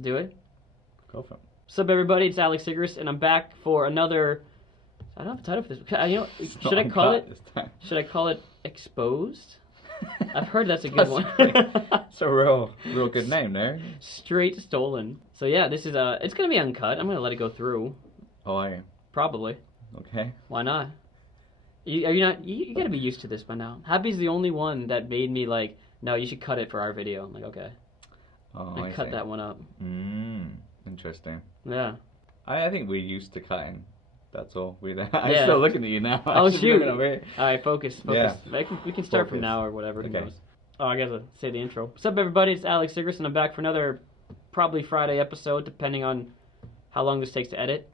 Do it. Go for it. What's up, everybody? It's Alex Sigrist, and I'm back for another. I don't have a title for this. Should I call it? Should I call it Exposed? I've heard that's a good one. It's a real good name there. Straight stolen. So yeah, this is it's gonna be uncut. I'm gonna let it go through. Oh, are you? Probably. Okay. Why not? Are you not? You gotta be used to this by now. Happy's the only one that made me like, no, you should cut it for our video. I'm like, okay. Oh, I cut that one up. Interesting. Yeah. I think we're used to cutting. That's all. I'm still looking at you now. Oh shoot! All right, focus. Yeah. We can start from now or whatever. Okay. Who knows? Oh, I gotta say the intro. What's up, everybody? It's Alex Sigrist, and I'm back for another probably Friday episode, depending on how long this takes to edit.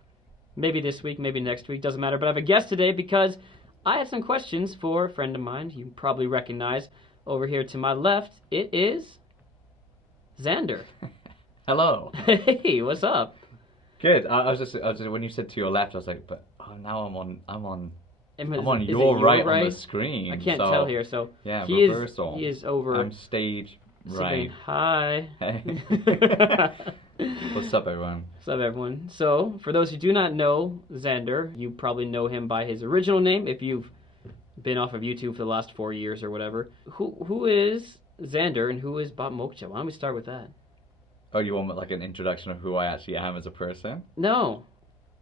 Maybe this week, maybe next week, doesn't matter. But I have a guest today because I had some questions for a friend of mine you probably recognize over here to my left. It is Xander. Hello. Hey, what's up? Good. I was just when you said to your left, I was like, but now I'm on Is your it right on the screen. I can't tell here, so yeah, he reversal. He is over. I'm stage right. Hi. Hey. What's up, everyone? What's up, everyone? So, for those who do not know Xander, you probably know him by his original name if you've been off of YouTube for the last 4 years or whatever. Who is Xander and who is BapMokja? Why don't we start with that? Oh, you want like an introduction of who I actually am as a person? No.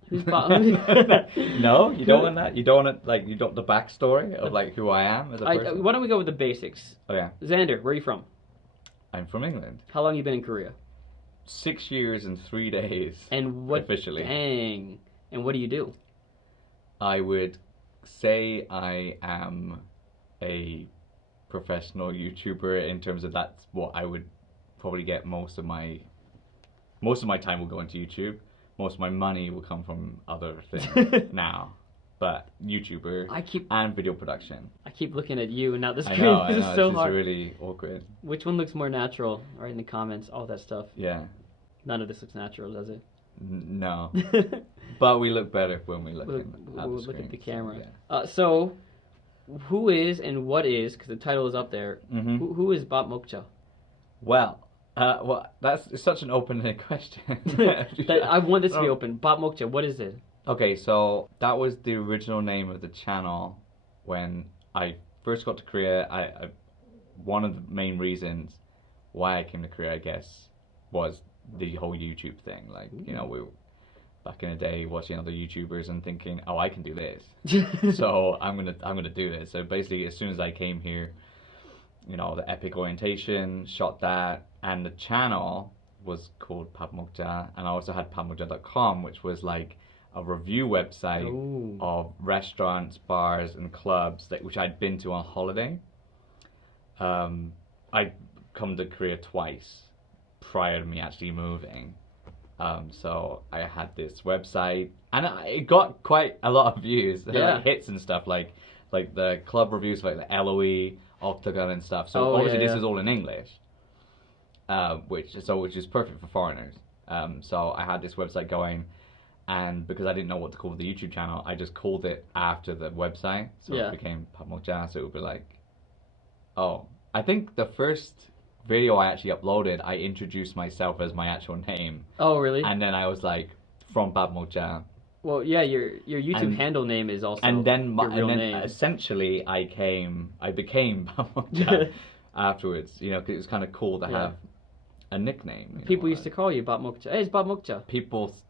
Who's Bap? No, you don't want that. You don't want it, you don't the backstory of like who I am as a person. Why don't we go with the basics? Oh yeah. Xander, where are you from? I'm from England. How long you been in Korea? 6 years and 3 days. And what? Officially. Dang. And what do you do? I would say I am a professional YouTuber in terms of that's what I would probably get most of my time will go into YouTube. Most of my money will come from other things now. But YouTuber and video production. I keep looking at you and now the screen I know, is so hard. It's really awkward. Which one looks more natural? Write in the comments, all that stuff. Yeah. None of this looks natural, does it? No. But we look better when we look look at the camera. Yeah. So, who is and what is, because the title is up there, who is BapMokja? Well, that's such an open-ended question. I want this to be open. BapMokja, what is it? Okay, so that was the original name of the channel when I first got to Korea. One of the main reasons why I came to Korea, I guess, was the whole YouTube thing. Like, we were back in the day watching other YouTubers and thinking, oh, I can do this. So I'm gonna do this. So basically, as soon as I came here, the epic orientation, shot that, and the channel was called BapMokja, and I also had BapMokja.com, which was like a review website of restaurants, bars, and clubs which I'd been to on holiday. I'd come to Korea twice prior to me actually moving. So I had this website, and it got quite a lot of views, like hits and stuff, like the club reviews, like the LOE, Octagon and stuff. So obviously this is all in English, which is perfect for foreigners. So I had this website going, and because I didn't know what to call the YouTube channel, I just called it after the website. So it became BapMokja. So it would be like, I think the first video I actually uploaded, I introduced myself as my actual name. Oh, really? And then I was like, from BapMokja. Well, yeah, your YouTube handle name is also your real name. Essentially, I became BapMokja afterwards. Because it was kind of cool to have a nickname. People used to call you BapMokja. Hey, it's BapMokja.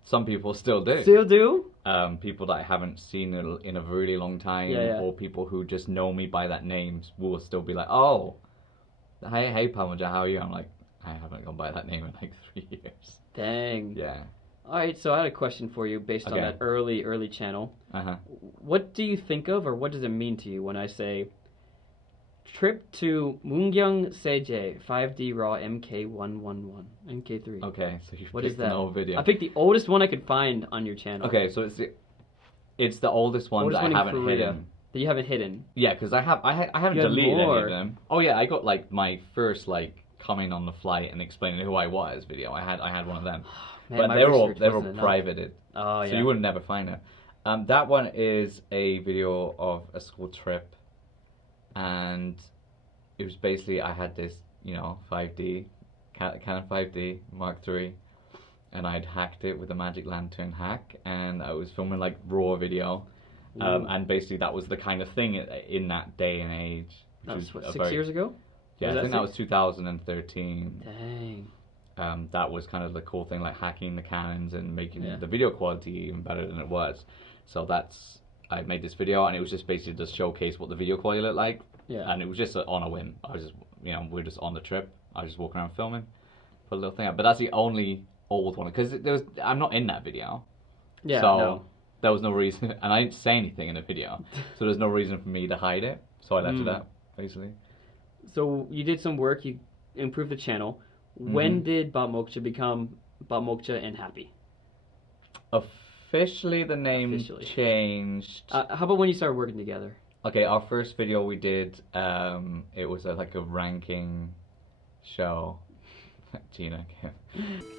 Some people still do. Still do? People that I haven't seen in a really long time, or people who just know me by that name will still be like, oh, hey, BapMokja, how are you? I'm like, I haven't gone by that name in like 3 years. Dang. Yeah. All right, so I had a question for you based on that early channel. What do you think of, or what does it mean to you when I say trip to Mungyang Seje 5D Raw MK111 MK3? Okay, so you've what picked is that? An old video. I picked the oldest one I could find on your channel. Okay, so it's the oldest one that I haven't hidden. That you haven't hidden. Yeah, because I haven't deleted any of them. Oh yeah, I got like my first coming on the flight and explaining who I was video. I had one of them. Man, but they're all privated. Oh yeah. So you would never find it. That one is a video of a school trip, and it was basically I had this 5D Canon 5D Mark III and I'd hacked it with a Magic Lantern hack, and I was filming like raw video, and basically that was the kind of thing in that day and age. That was what, 6 years ago? Yeah, I think that was 2013. Dang. That was kind of the cool thing, like hacking the cannons and making the video quality even better than it was. So I made this video, and it was just basically to showcase what the video quality looked like. Yeah. And it was just on a whim. I was just, we're just on the trip. I was just walking around filming, put a little thing up. But that's the only old one, because I'm not in that video. Yeah. So no. there was no reason, and I didn't say anything in the video, so there's no reason for me to hide it. So I left it out, basically. So you did some work. You improved the channel. When did BapMokja become BapMokja and Haeppy? Officially, the name changed. How about when you started working together? Okay, our first video we did, it was like a ranking show. Gina,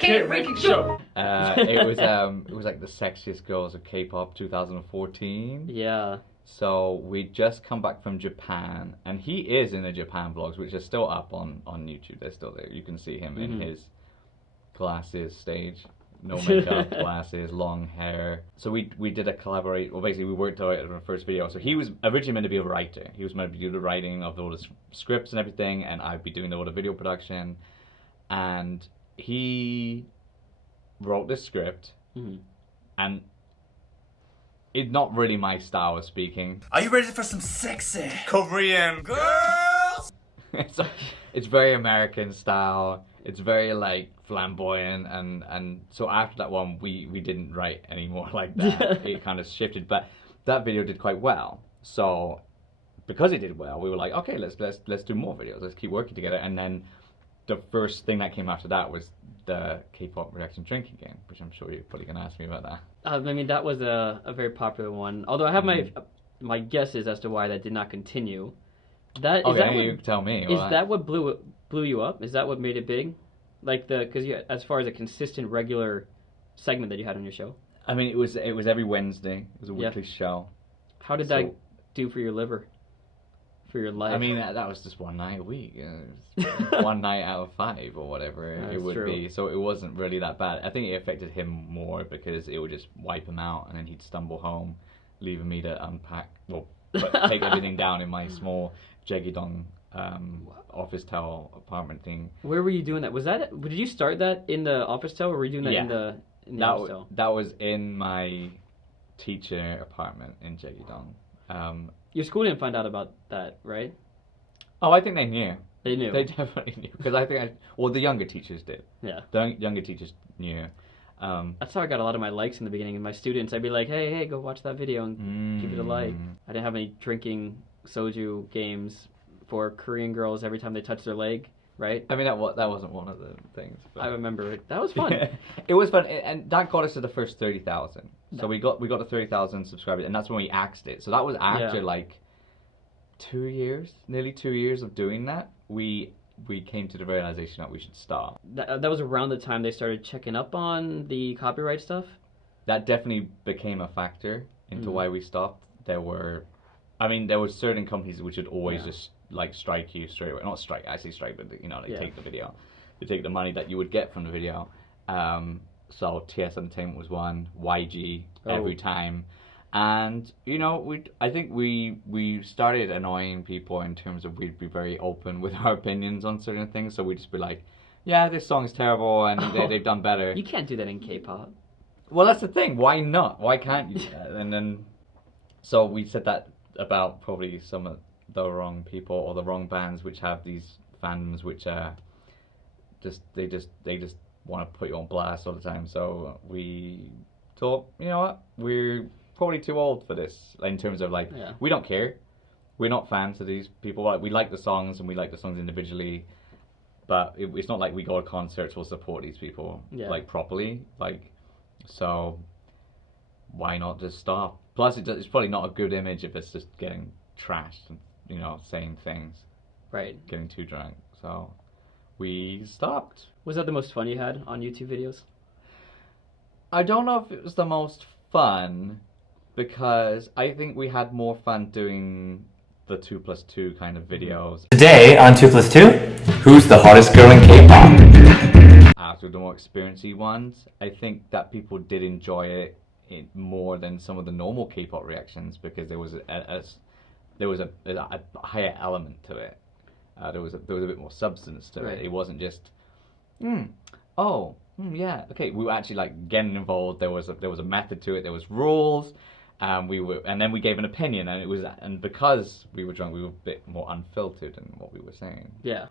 ranking show. It was like the sexiest girls of Kpop 2014. Yeah. So we just come back from Japan, and he is in the Japan vlogs, which are still up on YouTube. They're still there. You can see him in his glasses stage. No makeup, glasses, long hair. So we did a collaborate. Well, basically we worked out on our first video. So he was originally meant to be a writer. He was meant to do the writing of all the scripts and everything, and I'd be doing all the video production. And he wrote this script, and it's not really my style of speaking. Are you ready for some sexy Korean girls? It's very American style. It's very like flamboyant, and so after that one we didn't write anymore like that. It kind of shifted, but that video did quite well. So because it did well, we were like, okay, let's do more videos. Let's keep working together. And then the first thing that came after that was the K-pop reaction drinking game, which I'm sure you're probably gonna ask me about that. I mean, that was a very popular one. Although I have my guesses as to why that did not continue. You tell me. Is that what blew you up? Is that what made it big? Like because as far as a consistent regular segment that you had on your show. I mean, it was every Wednesday. It was a weekly show. How did that do for your liver? For your life? I mean, that was just one night a week. One night out of 5 or whatever it would be. So it wasn't really that bad. I think it affected him more because it would just wipe him out, and then he'd stumble home, leaving me to unpack, take everything down in my small Jeogidong office tower apartment thing. Where were you doing that? Did you start that in the office tower, or were you doing that in the office tower? That was in my teacher apartment in Jeogidong. Your school didn't find out about that, right? Oh, I think they knew. They knew. They definitely knew, because I think the younger teachers did. Yeah. The younger teachers knew. That's how I got a lot of my likes in the beginning. And my students, I'd be like, hey, go watch that video and give it a like. I didn't have any drinking soju games for Korean girls every time they touch their leg, right? I mean, that wasn't one of the things. But... I remember it. That was fun. It was fun, and that got us to the first 30,000. So we got to 30,000 subscribers, and that's when we axed it. So that was after like 2 years, nearly 2 years of doing that. We came to the realization that we should stop. That was around the time they started checking up on the copyright stuff? That definitely became a factor into why we stopped. There were certain companies which would always just like strike you straight away. Not strike, I say strike, but they take the video. They take the money that you would get from the video. So TS Entertainment was one, YG every time. And I think we started annoying people in terms of we'd be very open with our opinions on certain things. So we'd just be like, yeah, this song's terrible, and they've done better. You can't do that in K-pop. Well, that's the thing. Why not? Why can't you do that? And then, so we said that about probably some of the wrong people or the wrong bands which have these fandoms which are they just want to put you on blast all the time. So we thought, you know what, we're probably too old for this in terms of we don't care. We're not fans of these people. Like, we like the songs and we like the songs individually, but it's not like we go to concerts or support these people properly. So why not just stop? Plus, it's probably not a good image if it's just getting trashed and saying things, right? Getting too drunk. So we stopped. Was that the most fun you had on YouTube videos? I don't know if it was the most fun, because I think we had more fun doing the 2+2 kind of videos. Today on 2+2, Who's the hottest girl in K-pop? After the more experienced ones, I think that people did enjoy it more than some of the normal K-pop reactions because there was a higher element to it. There was a bit more substance to it. It wasn't just, yeah, okay. We were actually like getting involved. There was a method to it. There was rules. And then we gave an opinion, and because we were drunk, we were a bit more unfiltered in what we were saying. Yeah.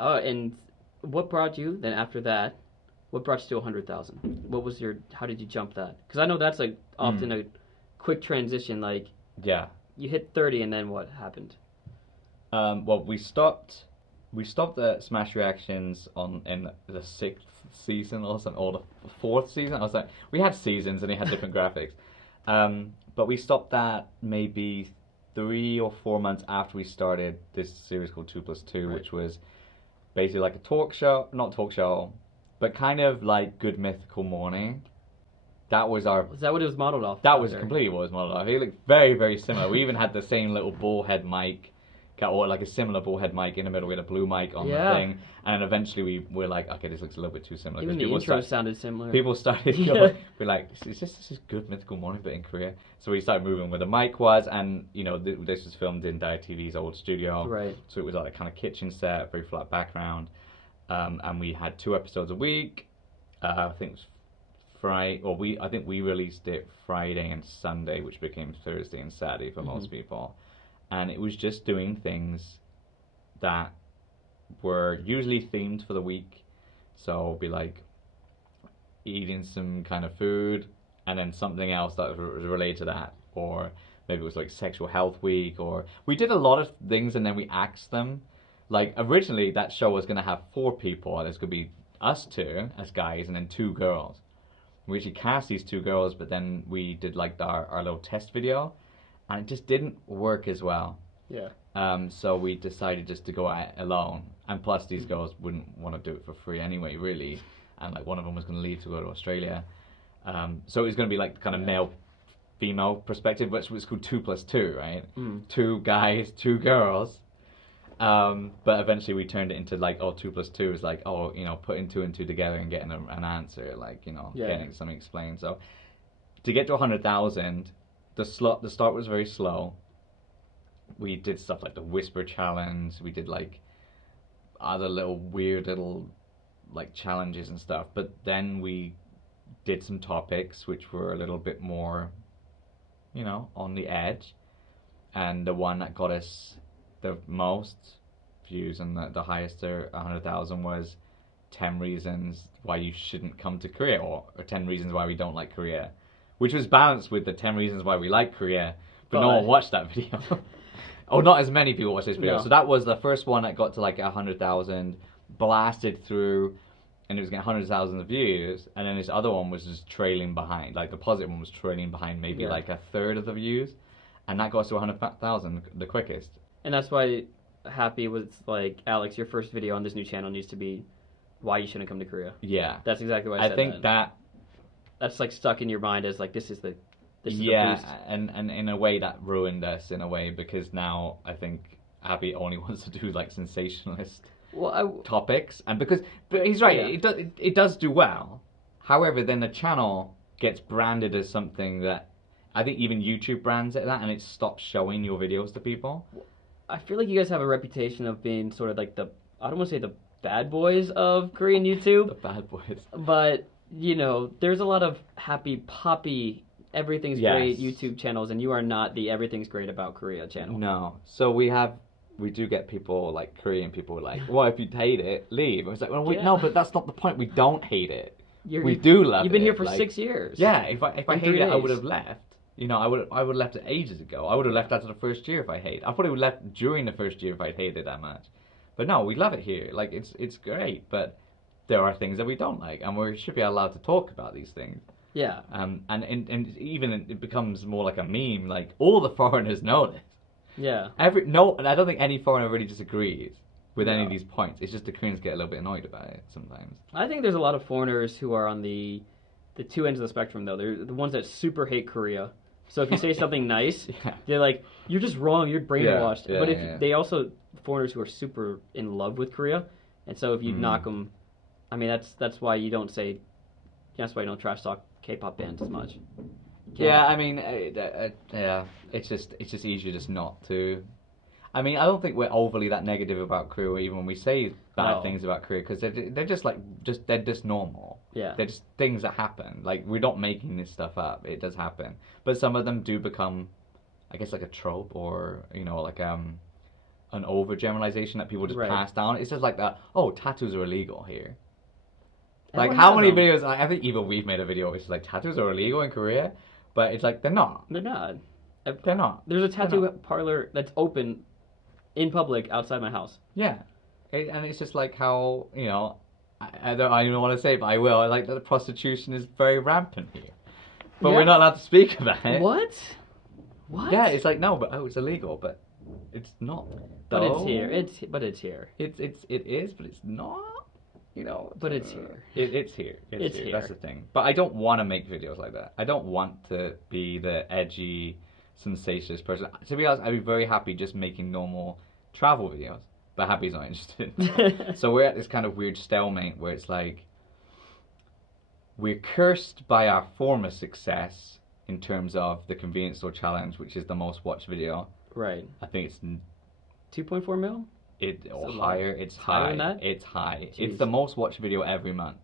Oh, and what brought you then after that? What brought you to 100,000? How did you jump that? Because I know that's like often a quick transition. Like, yeah, you hit 30, and then what happened? Well, we stopped the Smash reactions in the 6th season or something, or the 4th season. I was like, we had seasons and they had different graphics. But we stopped that maybe 3 or 4 months after we started this series called 2+2, which was basically like a not talk show, but kind of like Good Mythical Morning. That was our... Is that what it was modeled off? That was completely what it was modeled off. It looked very, very similar. We even had the same little bullhead mic, or like a similar bullhead mic in the middle. We had a blue mic on the thing, and then eventually we were like, okay, this looks a little bit too similar. Even the intro sounded similar. People started going, we're like, is this Good Mythical Morning but in Korea? So we started moving where the mic was, and you know, this was filmed in Dia TV's old studio, right? So it was like a kind of kitchen set, very flat background, and we had 2 episodes a week. I think it was Friday, I think we released it Friday and Sunday, which became Thursday and Saturday for most people. And it was just doing things that were usually themed for the week. So it'd be like eating some kind of food and then something else that was related to that. Or maybe it was like sexual health week, or we did a lot of things and then we axed them. Like originally that show was going to have 4 people. There's going to be us 2 as guys and then 2 girls. We actually cast these 2 girls, but then we did like our little test video. And it just didn't work as well. Yeah. So we decided just to go out alone. And plus, these girls wouldn't want to do it for free anyway, really. And like one of them was going to leave to go to Australia. So it was going to be like kind of male-female perspective, which was called 2+2, right? 2 guys, 2 girls. But eventually we turned it into like, 2+2 is like, you know, putting 2 and 2 together and getting an answer, like, you know, getting something explained. So to get to 100,000. The start was very slow. We did stuff like the Whisper Challenge. We did like other weird little like challenges and stuff. But then we did some topics which were a little bit more, you know, on the edge. And the one that got us the most views and the highest, 100,000, was 10 reasons why you shouldn't come to Korea, or 10 reasons why we don't like Korea. Which was balanced with the 10 reasons why we like Korea, but no one watched that video. Or not as many people watched this video. No. So that was the first one that got to like 100,000, blasted through, and it was getting hundreds of thousands of views. And then this other one was just trailing behind. Like the positive one was trailing behind maybe like a third of the views. And that got us to 100,000 the quickest. And that's why Happy was like, Alex, your first video on this new channel needs to be why you shouldn't come to Korea. Yeah. That's exactly why I said that. I think that's like stuck in your mind as like this is the boost. and in a way that ruined us in a way, because now I think Happy only wants to do like sensationalist topics, and but he's right, it does do well. However, then the channel gets branded as something that I think even YouTube brands it that, and it stops showing your videos to people. I feel like you guys have a reputation of being sort of like I don't want to say the bad boys of Korean YouTube. The bad boys. But you know, there's a lot of happy, poppy, everything's great YouTube channels, and you are not the everything's great about Korea channel. No. So we do get people, like Korean people, like, well, if you hate it, leave. I was like, well, no, but that's not the point. We don't hate it. We do love it. You've been here for 6 years. Yeah, if I hated it, I would have left. You know, I would have left it ages ago. I would have left after the first year if I hated. I probably would have left during the first year if I'd hated it that much. But no, we love it here. Like, it's great, but there are things that we don't like, and we should be allowed to talk about these things. Yeah. And even it becomes more like a meme. Like, all the foreigners know this. Yeah. And I don't think any foreigner really disagrees with any of these points. It's just the Koreans get a little bit annoyed about it sometimes. I think there's a lot of foreigners who are on the 2 ends of the spectrum, though. They're the ones that super hate Korea, So if you say something nice, Yeah. they're like, you're just wrong, you're brainwashed. Yeah, But if yeah. they also, foreigners who are super in love with Korea, and so if you knock them, I mean, that's why you don't say, that's why you don't trash talk K-pop bands as much. Yeah, I mean, yeah, it's just easier just not to. I mean, I don't think we're overly that negative about Korea, even when we say bad No. things about Korea, because they're just like they're just normal. Yeah. They're just things that happen. Like, we're not making this stuff up. It does happen, but some of them do become, I guess, like a trope, or like an overgeneralization that people just Right. pass down. It's just like that. Oh, tattoos are illegal here. Like, Everyone how has many them. videos? I think even we've made a video which is like tattoos are illegal in Korea, but it's like they're not. They're not. They're not. There's a tattoo not. parlor that's open in public outside my house. Yeah, and it's just like how I don't even want to say it, but I will. I like that the prostitution is very rampant here, but Yeah. we're not allowed to speak about it. What? What? Yeah, it's like no, but it's illegal, but it's not. But it's though. here. It's here. It is, but it's not. But it's here. It's here. It's here. here. That's the thing. But I don't want to make videos like that. I don't want to be the edgy, sensationalist person. To be honest, I'd be very happy just making normal travel videos. But Happy's not interested. So we're at this kind of weird stalemate where it's like we're cursed by our former success in terms of the convenience store challenge, which is the most watched video. Right. I think it's 2.4 mil? or a lot. higher. It's Higher high. than that? It's high. Jeez. It's the most watched video every month.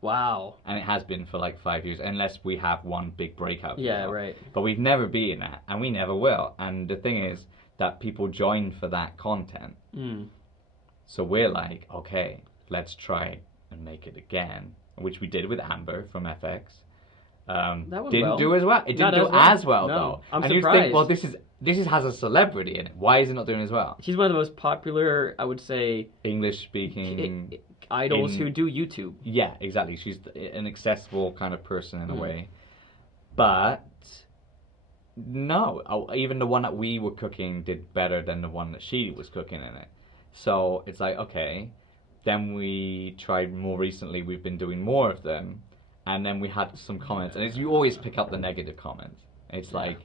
Wow. And it has been for like 5 years, unless we have one big breakout video. Yeah, right. But we've never beaten that, and we never will. And the thing is that people join for that content. Mm. So we're like, okay, let's try and make it again, which we did with Amber from FX. That went didn't well. do as well. It Not didn't do as well No. though. I'm and surprised. you think, well, this has a celebrity in it. Why is it not doing as well? She's one of the most popular, I would say, English speaking. idols who do YouTube. Yeah, exactly. She's an accessible kind of person in a way. But no, even the one that we were cooking did better than the one that she was cooking in it. So it's like, okay. Then we tried more recently. We've been doing more of them, and then we had some comments, and you always pick up the negative comments. It's like,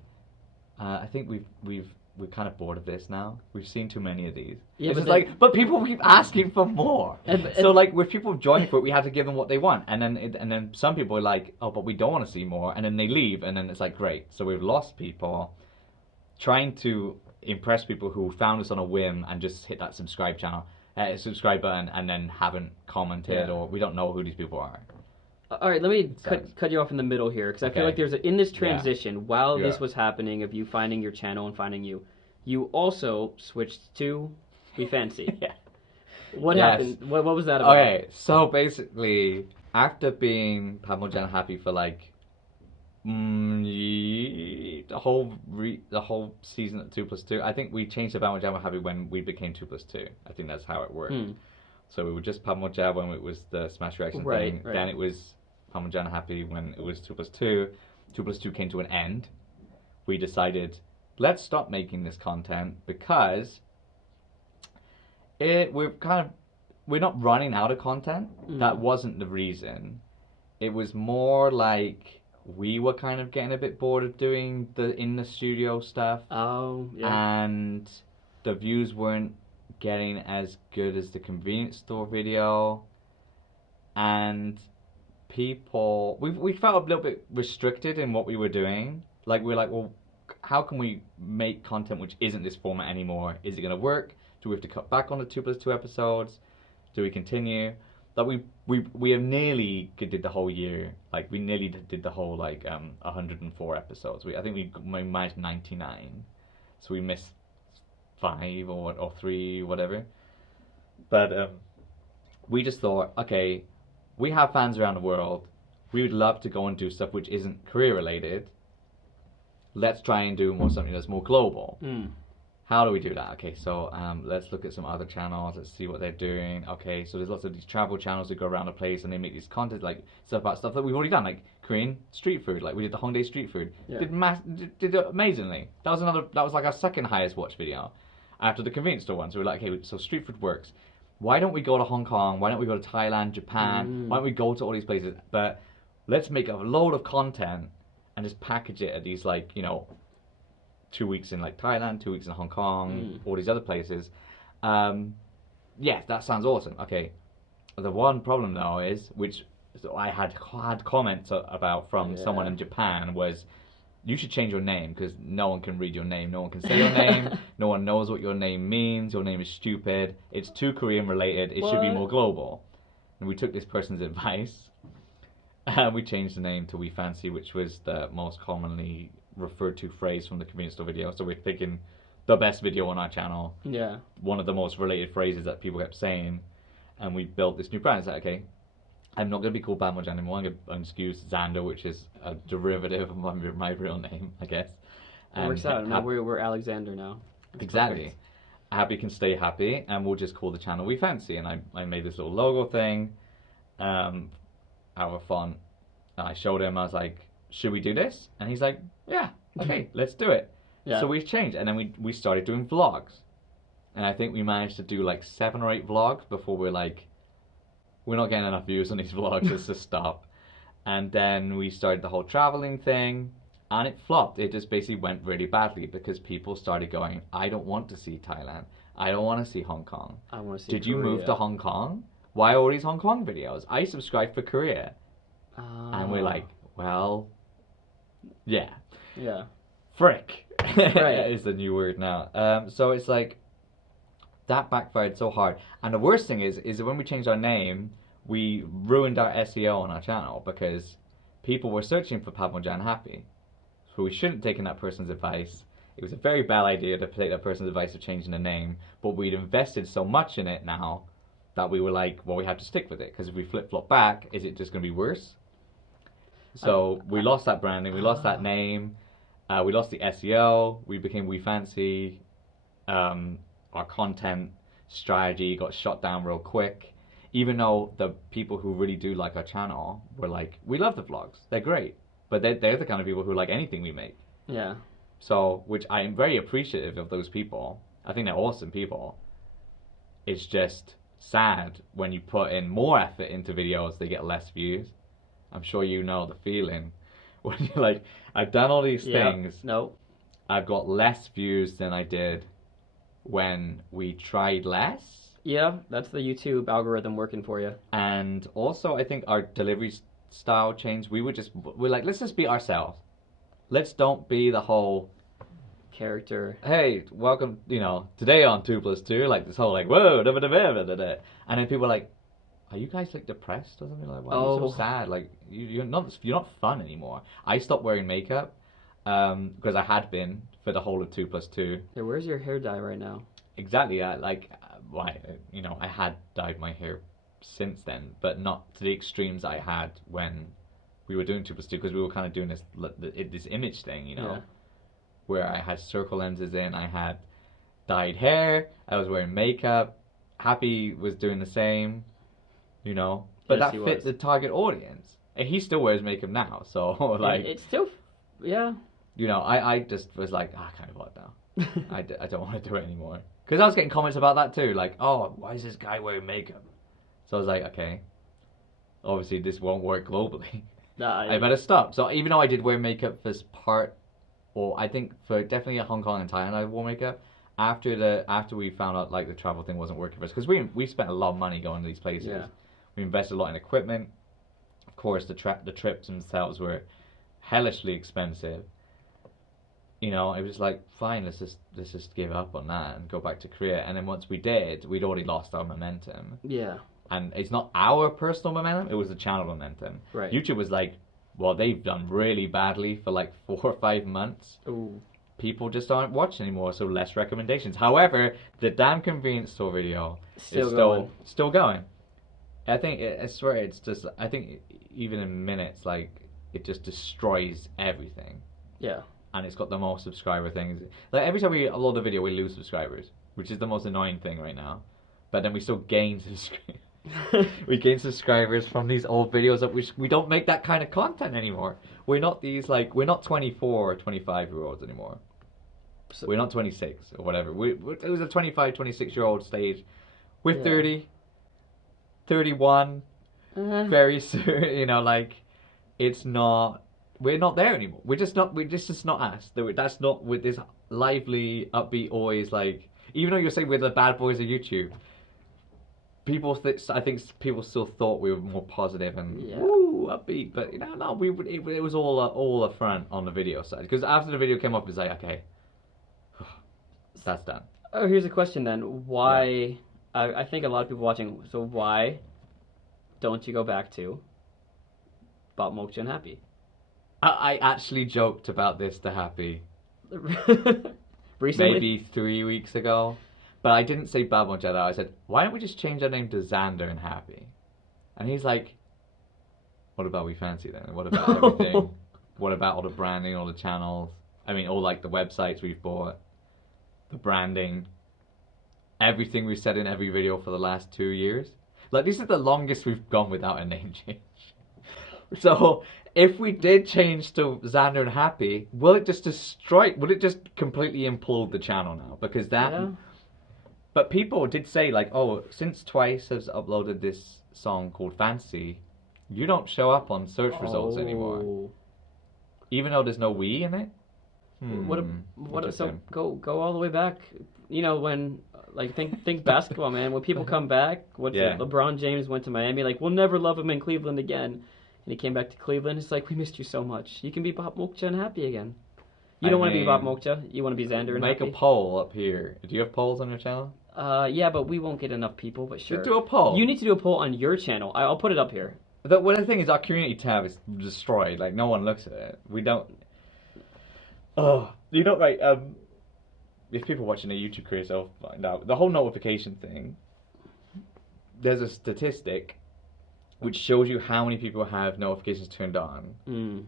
I think we're kind of bored of this now. We've seen too many of these. Yeah, it's but just like, but people keep asking for more. So like, with people joining for it, we have to give them what they want, and then some people are like, oh, but we don't want to see more, and then they leave, and then it's like, great. So we've lost people trying to impress people who found us on a whim and just hit that subscribe button, and then haven't commented, or we don't know who these people are. All right, let me cut you off in the middle here, because I feel like there's in this transition, while this was happening of you finding your channel and finding you also switched to We Fancy. Yeah. What happened? What was that about? Okay, so basically, after being BapMokja Haeppy for like the whole season at 2+2, I think we changed to BapMokja Haeppy when we became 2+2. I think that's how it worked. So we were just BapMokja when it was the Smash Reaction thing. Right. Then it was BapMokja Haeppy when it was 2+2. 2+2 came to an end. We decided, let's stop making this content because we're not running out of content. That wasn't the reason. It was more like we were kind of getting a bit bored of doing the in the studio stuff. Oh, yeah. And the views weren't getting as good as the convenience store video. And people, we felt a little bit restricted in what we were doing. Like, we're like, well, how can we make content which isn't this format anymore? Is it going to work? Do we have to cut back on the 2+2 episodes? Do we continue? Like, we have nearly did the whole year. Like, we nearly did the whole, 104 episodes. I think we managed 99. So we missed 5 or 3, whatever. But we just thought, okay, we have fans around the world. We would love to go and do stuff which isn't career related. Let's try and do something that's more global. How do we do that? Okay, so let's look at some other channels. Let's see what they're doing. Okay, so there's lots of these travel channels that go around the place and they make these content, like stuff about stuff that we've already done, like Korean street food. Like we did the Hongdae street food. Yeah. Did amazingly. That was like our second highest watch video after the convenience store one. So we're like, okay, so street food works. Why don't we go to Hong Kong? Why don't we go to Thailand, Japan? Why don't we go to all these places? But let's make a load of content and just package it at these, like, 2 weeks in like Thailand, 2 weeks in Hong Kong, all these other places. Yeah, that sounds awesome. Okay, the one problem though is, which I had comments about from someone in Japan, was you should change your name because no one can read your name, no one can say your name, no one knows what your name means, your name is stupid, it's too Korean related, it should be more global. And we took this person's advice, and we changed the name to We Fancy, which was the most commonly referred to phrase from the convenience store video. So we're thinking the best video on our channel, one of the most related phrases that people kept saying, and we built this new brand. It's like, okay, I'm not going to be called BapMokja anymore. I'm going to use Xander, which is a derivative of my real name, I guess. It works out. Now we're Alexander now. That's exactly. Perfect. Happy can stay happy, and we'll just call the channel We Fancy. And I made this little logo thing out of a font. And I showed him, I was like, should we do this? And he's like, yeah, okay, let's do it. Yeah. So we changed, and then we started doing vlogs. And I think we managed to do like 7 or 8 vlogs before we're like, we're not getting enough views on these vlogs, let's just stop. And then we started the whole traveling thing, and it flopped. It just basically went really badly because people started going, I don't want to see Thailand. I don't want to see Hong Kong. I want to see Did Korea. you move to Hong Kong? Why all these Hong Kong videos? I subscribed for Korea. And we're like, well, yeah. Yeah. Frick. Right. Is the new word now. So it's like, that backfired so hard. And the worst thing is that when we changed our name, we ruined our SEO on our channel because people were searching for BapMokja Haeppy. So we shouldn't have taken that person's advice. It was a very bad idea to take that person's advice of changing the name, but we'd invested so much in it now that we were like, well, we have to stick with it, because if we flip-flop back, is it just going to be worse? So we lost that branding, we lost that name, we lost the SEO, we became We Fancy, our content strategy got shut down real quick, even though the people who really do like our channel were like, we love the vlogs, they're great, but they're the kind of people who like anything we make. Yeah. So, which I am very appreciative of those people. I think they're awesome people. It's just sad when you put in more effort into videos, they get less views. I'm sure you know the feeling when you're like, I've done all these things. No. I've got less views than I did when we tried less. Yeah, that's the YouTube algorithm working for you. And also, I think our delivery style changed. We're like, let's just be ourselves. Let's don't be the whole character. Hey, welcome, today on 2+2, like this whole like, whoa, da da da da da da. And then people are like, are you guys like depressed or something? Like, why are you so sad? Like, you're not fun anymore. I stopped wearing makeup because I had been for the whole of 2+2. Yeah, where's your hair dye right now? Exactly. I had dyed my hair since then, but not to the extremes I had when we were doing 2+2, because we were kind of doing this image thing, Yeah. where I had circle lenses in, I had dyed hair, I was wearing makeup. Happy was doing the same, but Yes, that fit the target audience. And he still wears makeup now, so like it's still, yeah. I just was like, I kind of want it now. I don't want to do it anymore, because I was getting comments about that too, like, oh, why is this guy wearing makeup? So I was like, okay, obviously this won't work globally. I better stop. So even though I did wear makeup for part, or I think for definitely Hong Kong and Thailand I wore makeup, after we found out like the travel thing wasn't working for us, because we spent a lot of money going to these places. Yeah. We invested a lot in equipment. Of course, the trips themselves were hellishly expensive. It was like, fine, let's just give up on that and go back to Korea. And then once we did, we'd already lost our momentum. Yeah. And it's not our personal momentum, it was the channel momentum. Right. YouTube was like, well, they've done really badly for like 4 or 5 months. Ooh. People just aren't watching anymore, so less recommendations. However, the damn convenience store video is still going. I swear, it's just, I think even in minutes, like, it just destroys everything. Yeah. And it's got the most subscriber things. Like, every time we upload a video, we lose subscribers, which is the most annoying thing right now. But then we still gain subscribers. We gain subscribers from these old videos that we don't make that kind of content anymore. We're not 24 or 25 year olds anymore. So, we're not 26 or whatever. It was a 25, 26 year old stage. We're 30, 31, very soon. Like, it's not we're not there anymore. We're just not. We're just not us. That's not with this lively, upbeat, always like. Even though you're saying we're the bad boys of YouTube, I think people still thought we were more positive and woo, upbeat. But no, it was all a front on the video side. Because after the video came up, it was like, okay, that's done. Oh, here's a question then. Why? Yeah. I think a lot of people watching. So why don't you go back to BapMokja and Haeppy? I actually joked about this to Haeppy. Recently? Maybe 3 weeks ago. But I didn't say BapMokja. I said, why don't we just change our name to Xander and Haeppy? And he's like, what about We Fancy then? What about everything? What about all the branding, all the channels? I mean, all like the websites we've bought, the branding, everything we've said in every video for the last 2 years. Like, this is the longest we've gone without a name change. So, if we did change to Xander and Haeppy, will it just completely implode the channel now? Because that... Yeah. But people did say, like, oh, since Twice has uploaded this song called Fancy, you don't show up on search results anymore. Even though there's no we in it? So go all the way back. When like think basketball, man. When people come back, LeBron James went to Miami, like we'll never love him in Cleveland again, and he came back to Cleveland. It's like we missed you so much. You can be BapMokja and Haeppy again. You don't want to be BapMokja. You want to be Xander and Make Haeppy. a poll up here. Do you have polls on your channel? Yeah, but we won't get enough people. But sure. Do a poll. You need to do a poll on your channel. I'll put it up here. The thing is, our community tab is destroyed. Like no one looks at it. We don't. Oh, right? If people watching a YouTube career, they'll find out the whole notification thing. There's a statistic which shows you how many people have notifications turned on.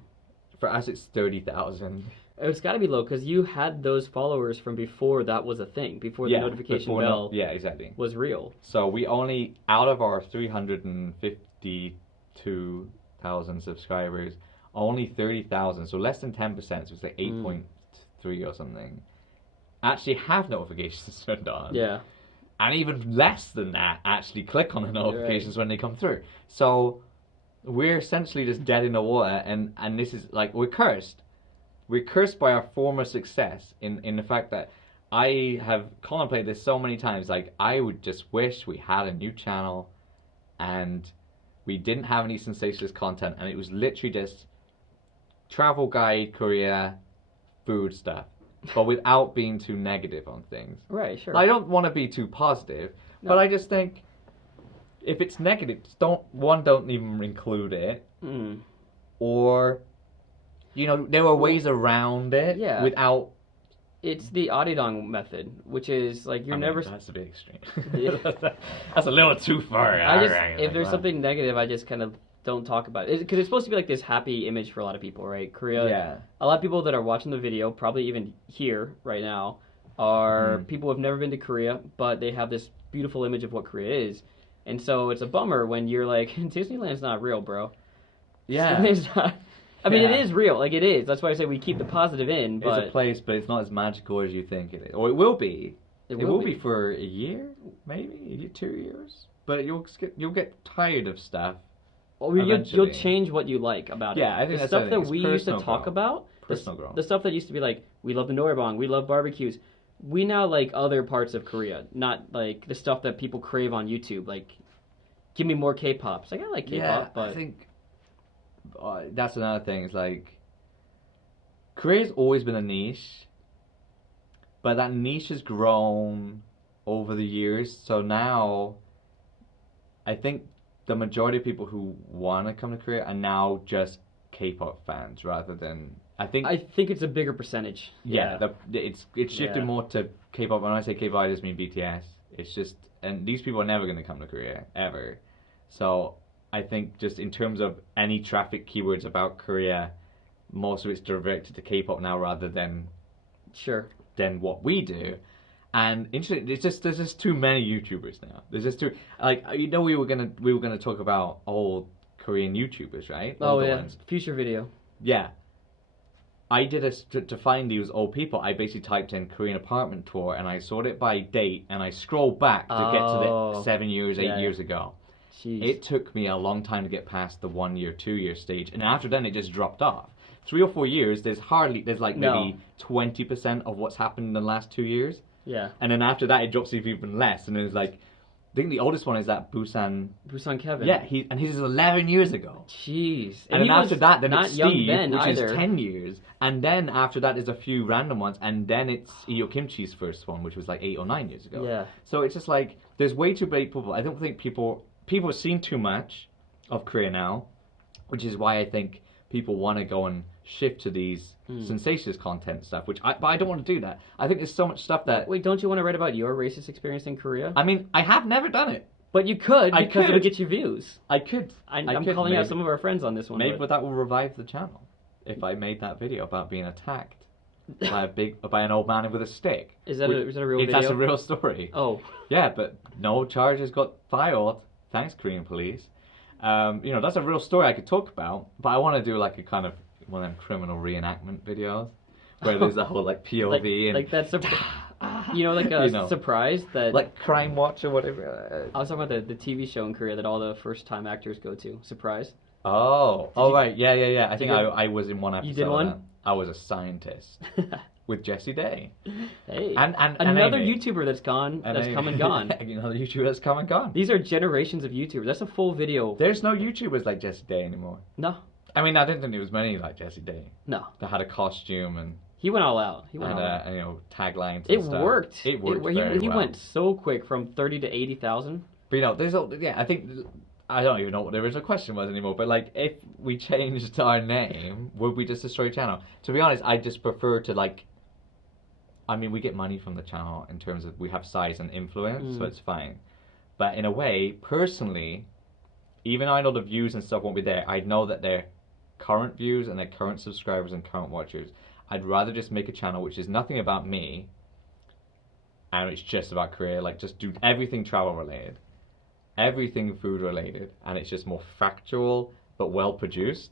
For us, it's 30,000. It's got to be low because you had those followers from before that was a thing. Before the notification bell. Exactly. Was real. So we only, out of our 352,000 subscribers, only 30,000, so less than 10%, so it's like 8.3 or something, actually have notifications turned on. Yeah. And even less than that actually click on the notifications when they come through. So we're essentially just dead in the water, and this is like, we're cursed. We're cursed by our former success in the fact that I have contemplated this so many times. Like, I would just wish we had a new channel and we didn't have any sensationalist content, and it was literally just travel guide, Korea, food stuff, but without being too negative on things. Right, sure. I don't want to be too positive, but I just think if it's negative, don't even include it, or there are ways around it without. It's the Arirang method, which is like That's a bit extreme. That's a little too far. If there's something negative, I just kind of don't talk about it, because it's supposed to be like this happy image for a lot of people, right? Korea. Yeah. A lot of people that are watching the video, probably even here right now, are people who have never been to Korea, but they have this beautiful image of what Korea is, and so it's a bummer when you're like, Disneyland's not real, bro. Yeah. It's not. I mean, it is real. Like, it is. That's why I say we keep the positive in. But it's a place, but it's not as magical as you think it is. Or it will be. It will be for a year, maybe 2 years. But you'll get tired of stuff. Or you'll change what you like about it. Yeah, I think the stuff that we used to talk about. Personal growth. The stuff that used to be like, we love the noraebang, we love barbecues. We now like other parts of Korea, not like the stuff that people crave on YouTube. Like, give me more K-pop. It's like, I like K-pop, but I think. That's another thing. It's like Korea's always been a niche, but that niche has grown over the years. So now, I think the majority of people who want to come to Korea are now just K-pop fans rather than. I think it's a bigger percentage. Yeah, it's shifted more to K-pop. When I say K-pop, I just mean BTS. It's just, and these people are never going to come to Korea ever. So. I think just in terms of any traffic keywords about Korea, most of it's directed to K-pop now rather than than what we do. And interesting, there's just too many YouTubers now. There's just too we were gonna talk about old Korean YouTubers, right? Future video. Yeah. I did to find these old people. I basically typed in Korean apartment tour and I sorted it by date and I scrolled back to get to the 7 years, 8 years ago. Jeez. It took me a long time to get past the 1 year, 2 year stage, and after then it just dropped off. 3 or 4 years, there's like maybe 20% of what's happened in the last 2 years. Yeah. And then after that, it drops even less, and it's like, I think the oldest one is that Busan Kevin. Yeah, he's 11 years ago. Jeez. And then after that, then it's Steve, then which either. is 10 years. And then after that is a few random ones. And then it's Io Kimchi's first one, which was like 8 or 9 years ago. Yeah. So it's just like, there's way too many people. I don't think people have seen too much of Korea now, which is why I think people want to go and shift to these sensationalist content stuff, but I don't want to do that. I think there's so much stuff that... Wait, don't you want to write about your racist experience in Korea? I mean, I have never done it. But you could, because it would get you views. I could. I'm calling out some of our friends on this one. Maybe that will revive the channel. If I made that video about being attacked by an old man with a stick. Is that a real video? That's a real story. Oh. Yeah, but no charges got filed. Thanks, Korean police. That's a real story I could talk about, but I want to do like a kind of one of them criminal reenactment videos where there's a whole like POV like that's surprise that like Crime Watch or whatever. I was talking about the TV show in Korea that all the first time actors go to. Surprise. Right, yeah. I think I was in one episode. You did one? Of that. I was a scientist with Jessie Day. Hey, and another Amy. YouTuber that's gone, that's come and gone. Another YouTuber that's come and gone. These are generations of YouTubers. That's a full video. There's no YouTubers like Jessie Day anymore. No. I mean, I didn't think there was many like Jessie Day. No. That had a costume and... He went all out. Taglines and it stuff. Worked. It worked very well. He went so quick from 30 to 80,000. But I think... I don't even know what the original question was anymore, but like, if we changed our name, would we just destroy the channel? To be honest, I just prefer to like... I mean, we get money from the channel in terms of we have size and influence, so it's fine. But in a way, personally, even though I know the views and stuff won't be there, I know that their current views and their current subscribers and current watchers, I'd rather just make a channel which is nothing about me, and it's just about Korea, like just do everything travel related, everything food related, and it's just more factual but well produced.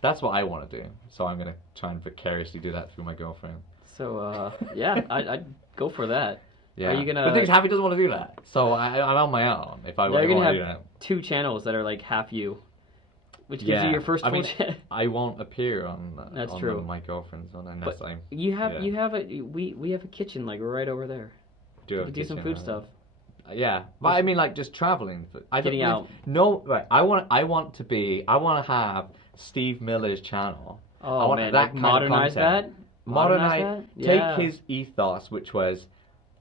That's what I want to do. So I'm gonna try and vicariously do that through my girlfriend. So yeah, I'd go for that. Yeah. Are you gonna? The thing is, Happy doesn't want to do that, so I'm on my own. If I want to do that, 2 channels that are like half you, which gives you your first full channel. I won't appear on. That's on true. My girlfriend's one unless I'm. You have we have a kitchen like right over there. Do some food stuff. Yeah, but I mean like just traveling. Getting out. No, right. I want to have Steve Miller's channel. Oh, I want man, that like modernize that. Modernize. Yeah. Take his ethos, which was,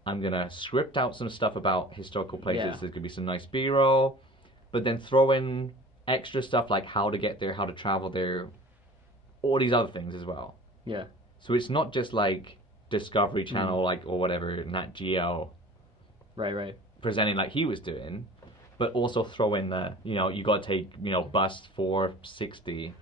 I'm gonna script out some stuff about historical places. Yeah. There's gonna be some nice B-roll, but then throw in extra stuff like how to get there, how to travel there, all these other things as well. Yeah. So it's not just like Discovery Channel, like or whatever, Nat Geo. Right. Presenting like he was doing, but also throw in the, you got to take, bus 460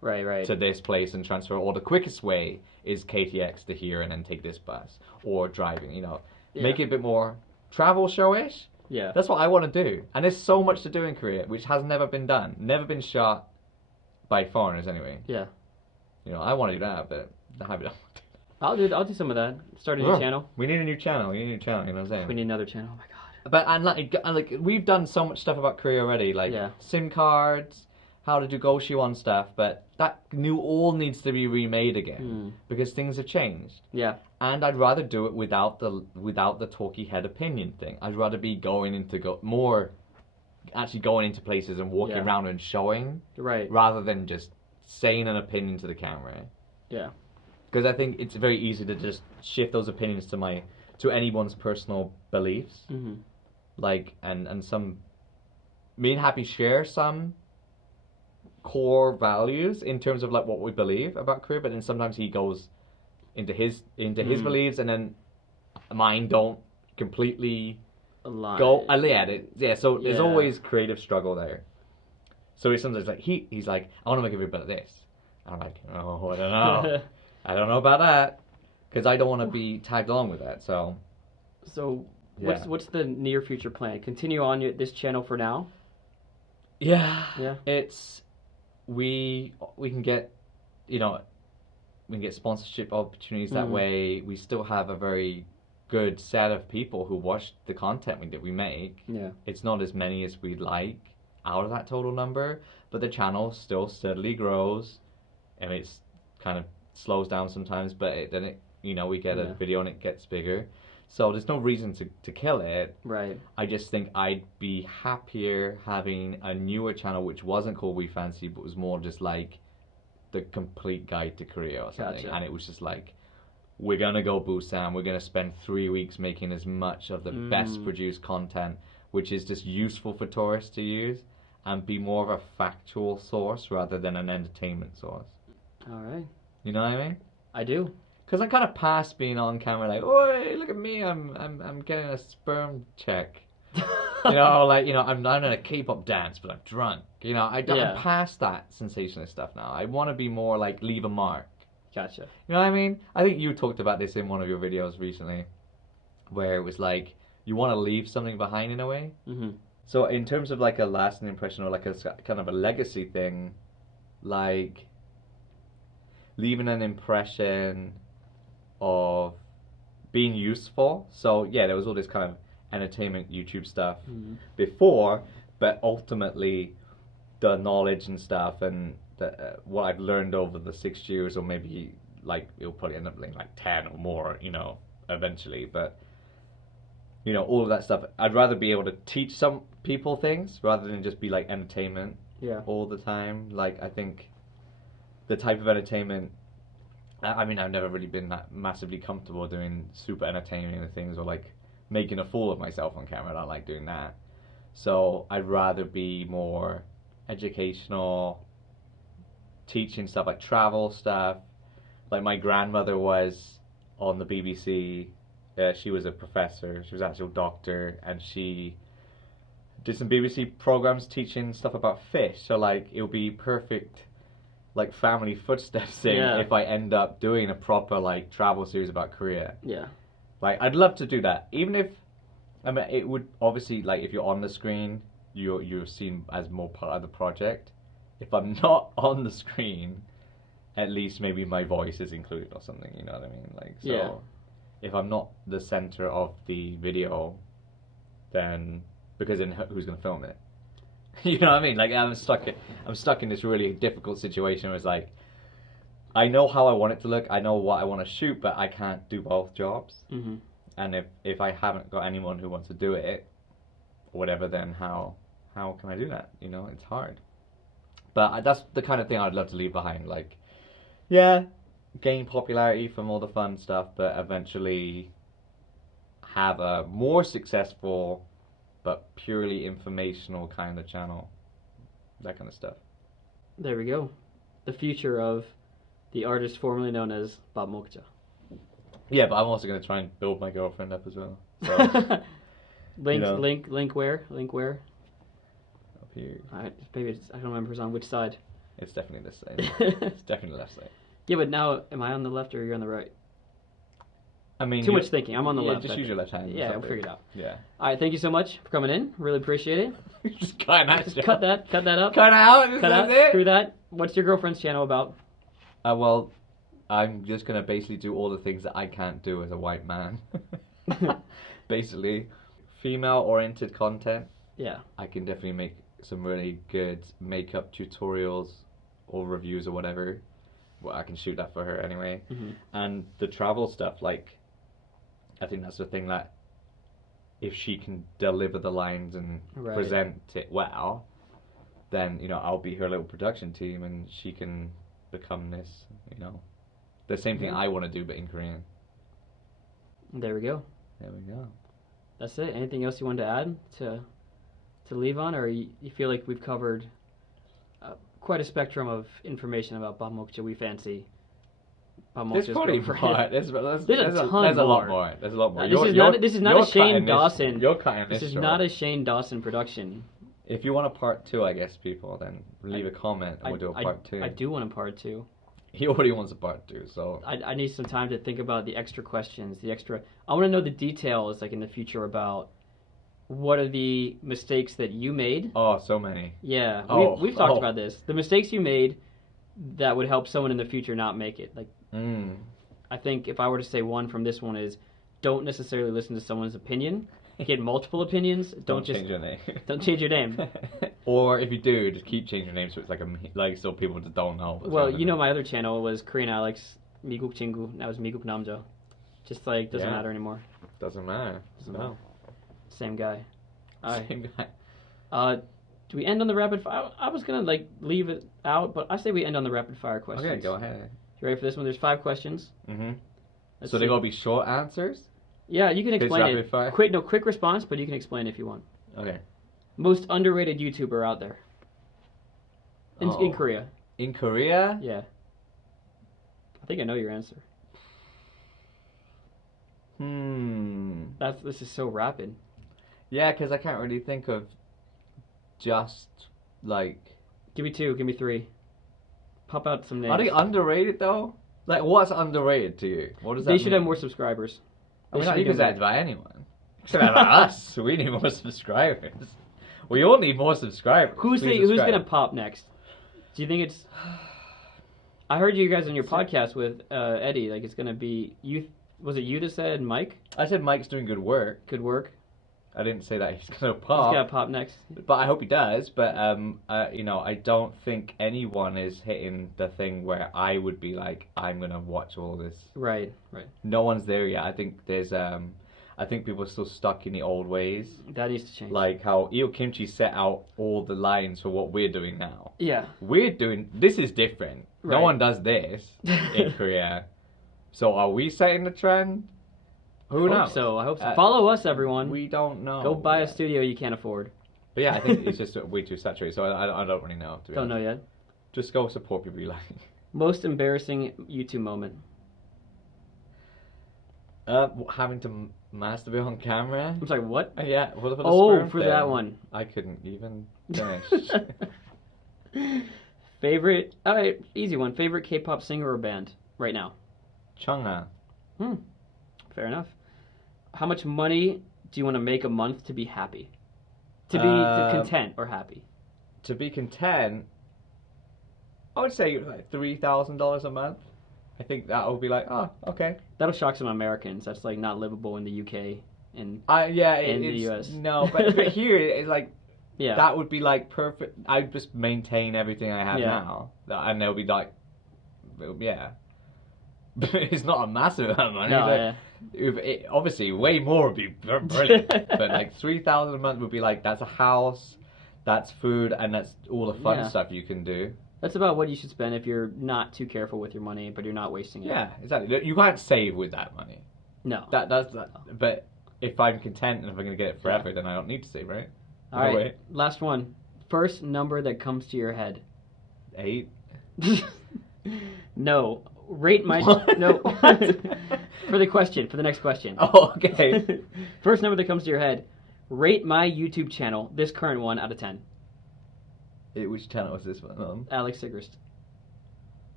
right to this place and transfer, or the quickest way is KTX to here and then take this bus, or driving, make it a bit more travel showish. Yeah. That's what I want to do. And there's so much to do in Korea, which has never been done, never been shot by foreigners anyway. Yeah. I want to do that, but I don't. I'll do some of that. Start a new channel. We need a new channel. You know what I'm saying? We need another channel. Oh my god. But and like we've done so much stuff about Korea already, like SIM cards, how to do Goshi-won stuff, but that all needs to be remade again because things have changed. Yeah. And I'd rather do it without the talky head opinion thing. I'd rather be going into places and walking around and showing, right, rather than just saying an opinion to the camera. Yeah. Because I think it's very easy to just shift those opinions to anyone's personal beliefs. Mm-hmm. Like, and some... Me and Happy share some core values in terms of, like, what we believe about Korea, but then sometimes he goes into his beliefs, and then mine don't completely go... Yeah, so there's always creative struggle there. So he's sometimes like, he's like, I want to make a video about this. And I'm like, oh, I don't know. I don't know about that, because I don't want to be tagged along with that. So what's the near future plan? Continue on this channel for now? Yeah. Yeah. It's we can get we can get sponsorship opportunities that way. We still have a very good set of people who watch the content that we make. Yeah. It's not as many as we'd like. out of that total number, but the channel still steadily grows, and it's kind of slows down sometimes, but then we get a video and it gets bigger. So there's no reason to kill it. Right. I just think I'd be happier having a newer channel which wasn't called We Fancy, but was more just like the complete guide to Korea or something. Gotcha. And it was just like, we're gonna go Busan, we're gonna spend 3 weeks making as much of the best produced content, which is just useful for tourists to use, and be more of a factual source rather than an entertainment source. All right. You know what I mean? I do. Because I kind of past being on camera like, oh, look at me, I'm getting a sperm check. I'm in a K-pop dance, but I'm drunk. I'm past that sensationalist stuff now. I want to be more like leave a mark. Gotcha. You know what I mean? I think you talked about this in one of your videos recently, where it was like, you want to leave something behind in a way. Mm-hmm. So in terms of like a lasting impression or like a kind of a legacy thing, like leaving an impression of being useful. So yeah, there was all this kind of entertainment YouTube stuff before, but ultimately the knowledge and stuff and what I've learned over the 6 years, or maybe like it'll probably end up being like 10 or more, eventually. But all of that stuff, I'd rather be able to teach some people things rather than just be like entertainment all the time. Like I think the type of entertainment, I mean, I've never really been that massively comfortable doing super entertaining things or like making a fool of myself on camera. I don't like doing that. So I'd rather be more educational, teaching stuff like travel stuff. Like my grandmother was on the BBC. She was a professor. She was actually a doctor, and she did some BBC programs teaching stuff about fish. So like it would be perfect, like family footsteps thing if I end up doing a proper like travel series about Korea. Yeah. Like I'd love to do that. Even if, I mean, it would obviously, like if you're on the screen, you're seen as more part of the project. If I'm not on the screen, at least maybe my voice is included or something. You know what I mean? Like so, if I'm not the center of the video, then because then who's gonna film it? You know what I mean? Like I'm stuck in this really difficult situation where it's like, I know how I want it to look, I know what I want to shoot, but I can't do both jobs. Mm-hmm. And if I haven't got anyone who wants to do it, or whatever, then how can I do that? It's hard. But that's the kind of thing I'd love to leave behind. Like, yeah, gain popularity from all the fun stuff, but eventually have a more successful but purely informational kind of channel. That kind of stuff. There we go. The future of the artist formerly known as BapMokja. Yeah, but I'm also going to try and build my girlfriend up as well. So, link where? Up here. Maybe I don't remember who's on which side. It's definitely this side. It's definitely left side. Yeah, but now, am I on the left or you're on the right? I mean, too much thinking. I'm on the left. Just use your left hand. Yeah, I'll figure it out. Yeah. All right, thank you so much for coming in. Really appreciate it. Just cut that. Cut that up. Cut out. Cut out. It. Screw that. What's your girlfriend's channel about? Well, I'm just gonna basically do all the things that I can't do as a white man. Basically, female-oriented content. Yeah. I can definitely make some really good makeup tutorials or reviews or whatever. Well, I can shoot that for her anyway. Mm-hmm. And the travel stuff, like, I think that's the thing that if she can deliver the lines and present it well, then, I'll be her little production team and she can become this, the same thing I want to do, but in Korean. There we go. There we go. That's it. Anything else you wanted to add to leave on, or you feel like we've covered quite a spectrum of information about BapMokja We Fancy? There's probably more. There's a lot more. There's a lot more. This is not a Shane Dawson. You're cutting this. This is not a Shane Dawson production. If you want a part 2, I guess, people, then leave a comment and we'll do a part 2. I do want a part 2. He already wants a part 2, so... I need some time to think about the extra questions, I want to know the details, like, in the future about what are the mistakes that you made. Oh, so many. Yeah, we've talked about this. The mistakes you made that would help someone in the future not make it. Like, I think if I were to say one from this one is, don't necessarily listen to someone's opinion. get multiple opinions, don't just change your name. don't change your name. Or if you do, just keep changing your name so it's like so people just don't know. Well, you know, my other channel was Korean Alex Migook Chingu. Now it's Migook Namja. Just like doesn't matter anymore. Doesn't matter. No. Same guy. Same guy. Do we end on the rapid fire? I was gonna like leave it out, but I say we end on the rapid fire questions. Okay, go ahead. You ready for this one? There's 5 questions. Mm-hmm. So they gotta be short answers? Yeah, you can explain rapid it. fire? Quick response, but you can explain if you want. Okay. Most underrated YouTuber out there. In Korea. In Korea? Yeah. I think I know your answer. This is so rapid. Yeah, because I can't really think of just like. Give me 2. Give me 3. Pop out some names. Are they underrated though? Like, what's underrated to you? What does that mean? They should have more subscribers. We're not even that by anyone. Except about us. We need more subscribers. We all need more subscribers. Who's gonna pop next? Do you think it's? I heard you guys on your podcast with Eddie. Like it's gonna be you. Was it you that said Mike? I said Mike's doing good work. Good work. I didn't say that he's gonna pop. He's gonna pop next. But I hope he does. But you know, I don't think anyone is hitting the thing where I would be like, I'm gonna watch all this. Right. No one's there yet. I think there's I think people are still stuck in the old ways. That needs to change. Like how Eo Kimchi set out all the lines for what we're doing now. Yeah. This is different. Right. No one does this in Korea. So are we setting the trend? Who knows? I hope so. Follow us, everyone. We don't know. Go buy a studio you can't afford. But yeah, I think it's just way too saturated. So I don't really know. To be don't honest. know yet. Just go support people you like. Most embarrassing YouTube moment. Having to masturbate on camera. I'm sorry, what? Yeah. For the for sperm that thing. one. I couldn't even finish. Favorite? All right, easy one. Favorite K-pop singer or band right now? Chungha. Fair enough. How much money do you want to make a month to be happy? To be content or happy? To be content, I would say like $3,000 a month. I think that would be like, oh, okay. That'll shock some Americans. That's like not livable in the UK and in the US. No, but here it's like, yeah, that would be like perfect. I'd just maintain everything I have now, and they'll be like, yeah. But it's not a massive amount of money. No, obviously, way more would be brilliant. But like $3,000 a month would be like, that's a house, that's food, and that's all the fun stuff you can do. That's about what you should spend if you're not too careful with your money, but you're not wasting it. Yeah, exactly. You can't save with that money. No. That's. But if I'm content and if I'm going to get it forever, then I don't need to save, right? All right, last one. First number that comes to your head. 8. No. Rate my... No. For the next question. Oh, okay. First number that comes to your head. Rate my YouTube channel, this current one, out of 10. Which channel was this one on? Alex Sigrist.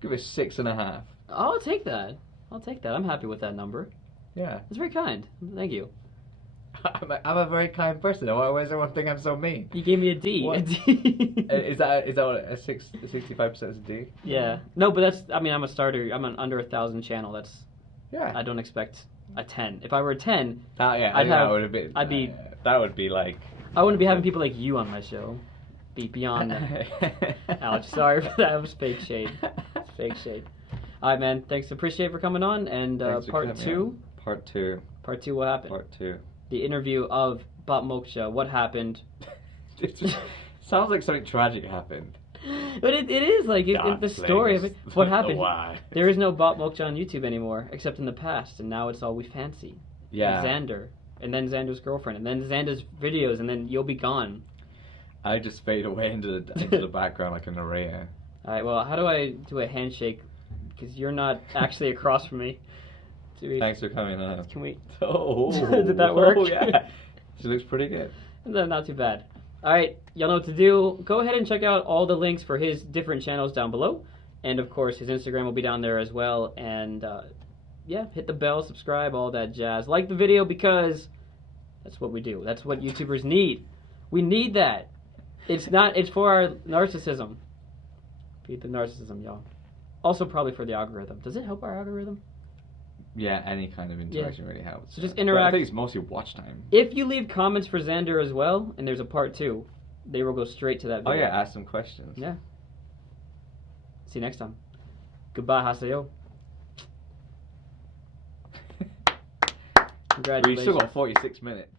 Give it 6.5. I'll take that. I'm happy with that number. Yeah. That's very kind. Thank you. I'm a very kind person. Why does everyone think I'm so mean? You gave me a D. What? A D. Is that what a 65% is a D? Yeah. No, but that's. I mean, I'm a starter. I'm an under 1,000 channel. That's. Yeah. I don't expect a 10. If I were a 10, that would have been. That would be like. I wouldn't be having people like you on my show. Be beyond that. Alex, sorry for that. That was fake shade. It's fake shade. All right, man. Thanks. Appreciate it for coming on. And part 2. Part 2. Part 2. What happened? Part 2. The interview of BapMokja. What happened? It sounds like something tragic happened. But it is like the story of it. What happened? Why? There is no BapMokja on YouTube anymore, except in the past, and now it's all We Fancy. Yeah. And Xander, and then Xander's girlfriend, and then Xander's videos, and then you'll be gone. I just fade away into the background like a narrator. All right. Well, how do I do a handshake? Because you're not actually across from me. Thanks for coming on. Can we? Oh. Did that work? Oh, yeah. She looks pretty good. No, not too bad. All right, y'all know what to do. Go ahead and check out all the links for his different channels down below. And, of course, his Instagram will be down there as well. And, yeah, hit the bell, subscribe, all that jazz. Like the video because that's what we do. That's what YouTubers need. We need that. It's for our narcissism. Beat the narcissism, y'all. Also probably for the algorithm. Does it help our algorithm? Yeah, any kind of interaction really helps. So just But I interact. think it's mostly watch time. If you leave comments for Xander as well, and there's a part 2, they will go straight to that Oh video. yeah, ask some questions. Yeah. See you next time. Goodbye, Haseyo. We've Congratulations. still got 46 minutes.